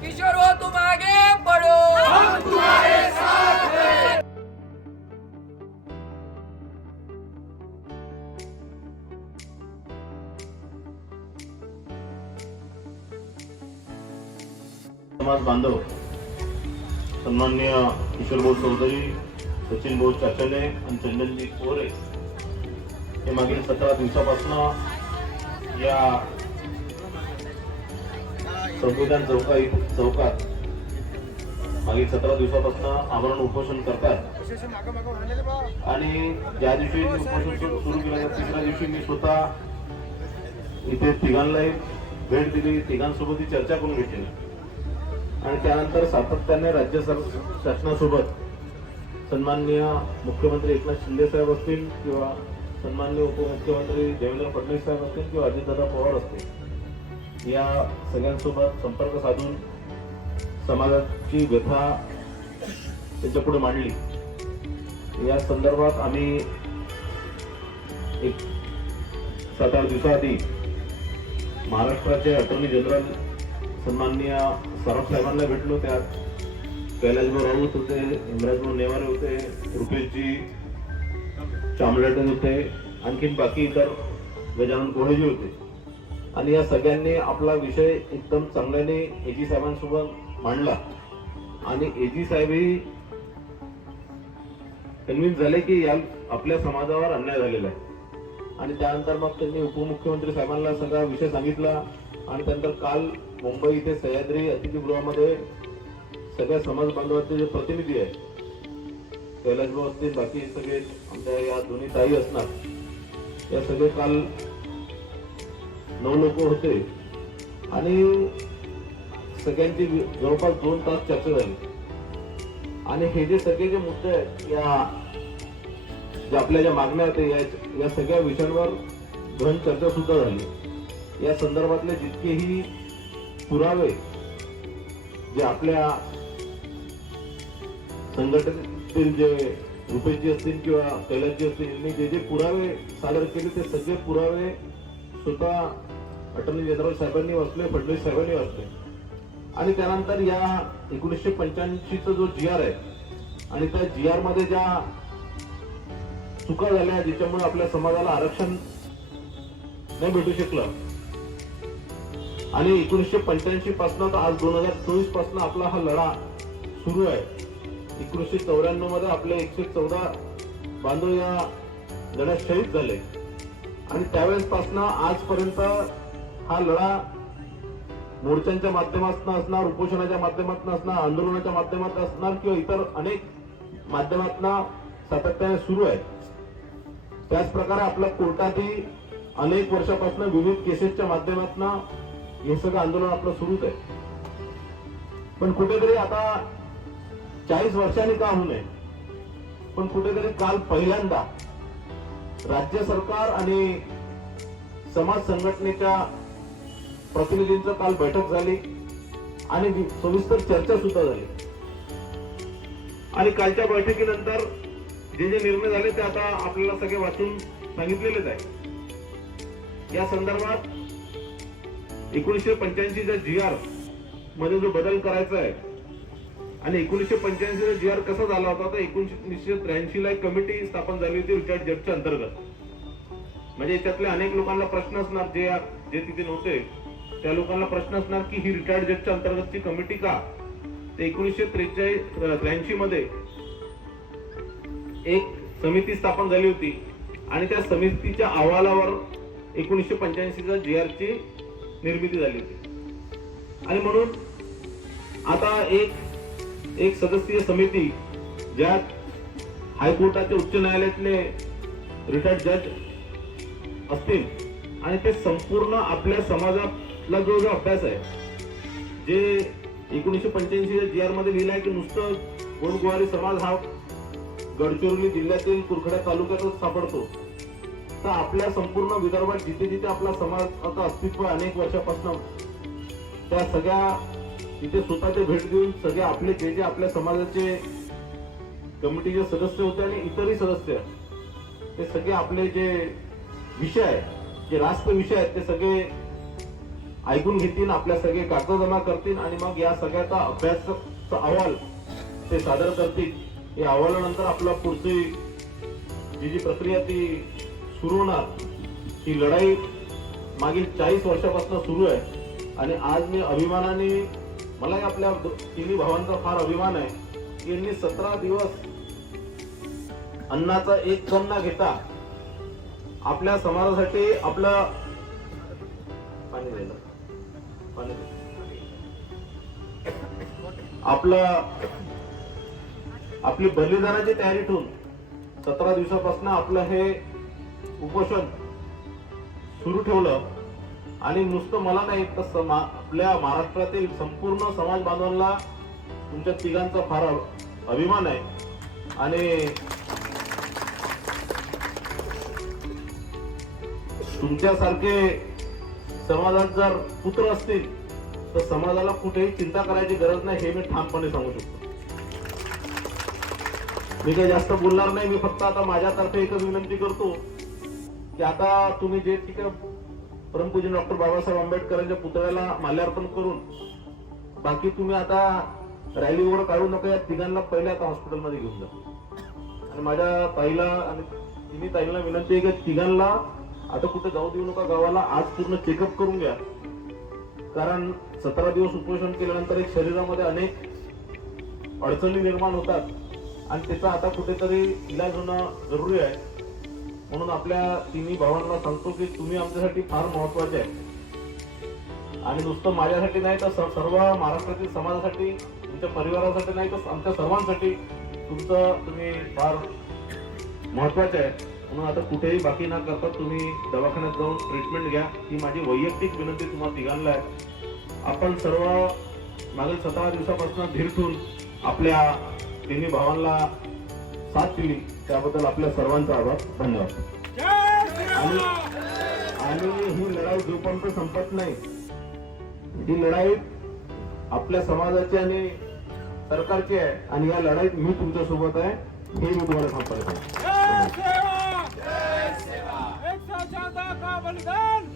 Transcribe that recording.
किशोर हो तुम आगे बढ़ो हम तुम्हारे साथ हैं समाज बांधव सन्माननीय किशोर भाऊ चौधरी सचिन भाऊ चाचले आणि चंदनजी कोरे हे मागील सतरा दिवसापासून या संविधान चौका चौकात मागील सतरा दिवसापासून आमरण उपोषण करतात. आणि ज्या दिवशी उपोषण सुरू केलं तिसऱ्या दिवशी मी स्वतः इथे तिघांनाही भेट दिली तिघांसोबतही चर्चा करून घेतली. आणि त्यानंतर सातत्याने राज्य सर शासनासोबत सन्माननीय मुख्यमंत्री एकनाथ शिंदे साहेब असतील किंवा सन्माननीय उपमुख्यमंत्री देवेंद्र फडणवीस साहेब असतील किंवा अजितदादा पवार असतील. या सगळ्यांसोबत संपर्क साधून समाजाची व्यथा त्यांच्या पुढे मांडली. या संदर्भात आम्ही एक सात आठ दिवसाआधी महाराष्ट्राचे अटॉर्नी जनरल सन्माननीय सराफ साहेबांना भेटलो त्यात. कैलासभाऊ राऊत होते हिमराजभाऊ नेवारे होते रुपेशजी चामलाटे होते आणखीन बाकी इतर गजानन कोळेजी होते. आणि या सगळ्यांनी आपला विषय एकदम चांगल्याने एजी साहेबांसोबत मांडला. आणि एजी साहेबही कन्व्हिन्स झाले की या आपल्या समाजावर अन्याय झालेला आहे. आणि त्यानंतर मग त्यांनी उपमुख्यमंत्री साहेबांना सगळा विषय सांगितला. आणि त्यानंतर काल मुंबई इथे सह्याद्री अतिथीगृहामध्ये सगळ्या समाज बांधवाचे जे प्रतिनिधी आहेत कैलाशभाऊ असतील बाकी सगळे आमच्या या दोन्ही ताई असणार या सगळे काल नऊ लोक होते. आणि सगळ्यांची जवळपास दोन तास चर्चा झाली. आणि हे जे सगळे जे मुद्दे आहेत या ज्या आपल्या ज्या मागण्या आहेत या या सगळ्या विषयांवर गहन चर्चा सुद्धा झाली. या संदर्भातले जितकेही पुरावे जे आपल्या संघटनेतील जे रुपेशजी असतील किंवा कैलासजी असतील यांनी जे जे पुरावे सादर केले ते सगळे पुरावे स्वतः अटर्नी जनरल साहेबांनी वाचले फडणवीस साहेबांनी वाचले आणि त्यानंतर या एकोणीसशे पंच्याऐंशीचा जो जी आर आहे आणि त्या जी आरमध्ये ज्या चुका झाल्या ज्याच्यामुळे आपल्या समाजाला आरक्षण नाही भेटू शकलं. आणि एकोणीसशे पंच्याऐंशी पासून तर आज दोन हजार चोवीसपासून आपला हा लढा सुरू आहे. एकोणीसशे चौऱ्याण्णवमध्ये आपले एकशे चौदा बांधव या लढ्यात शहीद झाले. आणि त्यावेळेस पासून आजपर्यंत हा लढा मोर्चांच्या माध्यमातून असणार उपोषणाच्या माध्यमातून असणार आंदोलनाच्या माध्यमातून असणार किंवा इतर अनेक माध्यमातून सातत्याने सुरू आहे त्याच प्रकारे आपल्या कोर्टातही अनेक वर्षापासून विविध केसेसच्या माध्यमातून हे सगळं आंदोलन आपलं सुरूच आहे. पण कुठेतरी आता चाळीस वर्षांनी का होऊ नये? पण कुठेतरी काल पहिल्यांदा राज्य सरकार आणि समाज संघटनेच्या प्रतिनिधींचं काल बैठक झाली आणि सविस्तर चर्चा सुद्धा झाली. आणि कालच्या बैठकीनंतर जे जे निर्णय झाले ते आता आपल्याला सगळे वाचून सांगितलेलेच आहे या संदर्भात एकोणीसशे पंच्याऐंशीच्या जी आरमध्ये जो बदल करायचा आहे आणि एकोणीसशे पंच्याऐंशीचा जी आर कसा झाला होता तर एकोणीसशे त्र्याऐंशी ला एक कमिटी स्थापन झाली होती रिटायर्ड जजच्या अंतर्गत. म्हणजे याच्यातले अनेक लोकांना प्रश्न असणार जे जे तिथे नव्हते. त्या लोकांना प्रश्न असणार की ही रिटायर्ड जजच्या अंतर्गतची कमिटी का? ते एकोणीसशे त्रेचाळीस त्र्याऐंशी मध्ये एक समिती स्थापन झाली होती. आणि त्या समितीच्या अहवालावर एकोणीसशे पंच्याऐंशीचा जी आर ची निर्मिती झाली होती. आणि म्हणून आता एक एक सदस्यीय समिती ज्यात हायकोर्टाचे उच्च न्यायालयातले रिटायर्ड जज असतील आणि ते संपूर्ण आपल्या समाजातला जो जो अभ्यास आहे जे एकोणीसशे पंच्याऐंशी जी आरमध्ये लिहिलं आहे की नुसतं गोंडगुवारी समाज हा गडचिरोली जिल्ह्यातील कुरखड्या तालुक्यातच सापडतो. तर आपल्या संपूर्ण विदर्भात जिथे जिथे आपला समाज आता अस्तित्व अनेक वर्षापासून त्या सगळ्या तिथे स्वतः ते भेट देऊन सगळे आपले जे जे आपल्या समाजाचे कमिटीचे सदस्य होते आणि इतरही सदस्य ते सगळे आपले जे विषय आहेत जे रास्त विषय आहेत ते सगळे ऐकून घेतील आपल्या सगळे कागद जमा करतील आणि मग या सगळ्याचा अभ्यास अहवाल ते सादर करतील. या अहवालानंतर आपला पुढची जी जी प्रक्रिया ती सुरू होणार. ही लढाई मागील चाळीस वर्षापासून सुरू आहे. आणि आज मी अभिमानाने मलाही आपल्या तिन्ही भावांचा फार अभिमान आहे की यांनी सतरा दिवस अन्नाचा एक कण न घेता आपल्या समाजासाठी आपलं पाणी राहिलं पाणी आपलं आपली बलिदानाची तयारी ठेवून सतरा दिवसापासून आपलं हे उपोषण सुरू ठेवलं आणि नुसतं मला नाही तर समा आपल्या महाराष्ट्रातील संपूर्ण समाज बांधवांना तुमच्या तिघांचा फार अभिमान आहे. आणि तुमच्यासारखे समाजात जर पुत्र असतील तर समाजाला कुठेही चिंता करायची गरज नाही हे मी ठामपणे सांगू शकतो. मी काही जास्त बोलणार नाही मी फक्त आता माझ्यातर्फे एकच विनंती करतो की आता तुम्ही जे तिकडे परमपूजन डॉक्टर बाबासाहेब आंबेडकरांच्या पुतळ्याला माल्यार्पण करून बाकी तुम्ही आता रॅली वगैरे काढू नका या तिघांना पहिल्या आता हॉस्पिटलमध्ये घेऊन जा. आणि माझ्या ताईला आणि तिन्ही ताईला विनंती आहे की तिघांना आता कुठे जाऊ देऊ नका गावाला आज पूर्ण चेकअप करून घ्या. कारण सतरा दिवस उपोषण केल्यानंतर एक शरीरामध्ये अनेक अडचणी निर्माण होतात. आणि त्याचा आता कुठेतरी इलाज होणं जरुरी आहे. म्हणून आपल्या तिन्ही भावांना सांगतो की तुम्ही आमच्यासाठी फार महत्त्वाचे आहे. आणि नुसतं माझ्यासाठी नाही तर सर्व महाराष्ट्रातील समाजासाठी तुमच्या परिवारासाठी नाही तर आमच्या सर्वांसाठी तुमचं तुम्ही फार महत्त्वाचे आहे. म्हणून आता कुठेही बाकी न करता तुम्ही दवाखान्यात जाऊन ट्रीटमेंट घ्या. ही माझी वैयक्तिक विनंती तुम्हाला तिघांना आहे. आपण सर्व मागील सतरा दिवसापासून धीर ठेवून आपल्या तिन्ही भावांना साथ दिली. त्याबद्दल आपल्या सर्वांचा आभार. धन्यवाद. आणि आणि ही लढाई जोपर्यंत संपत नाही ही लढाई आपल्या समाजाची आणि सरकारची आहे. आणि या लढाईत मी तुमच्यासोबत आहे. हे मी तुम्हाला सांगतो. का बलिदान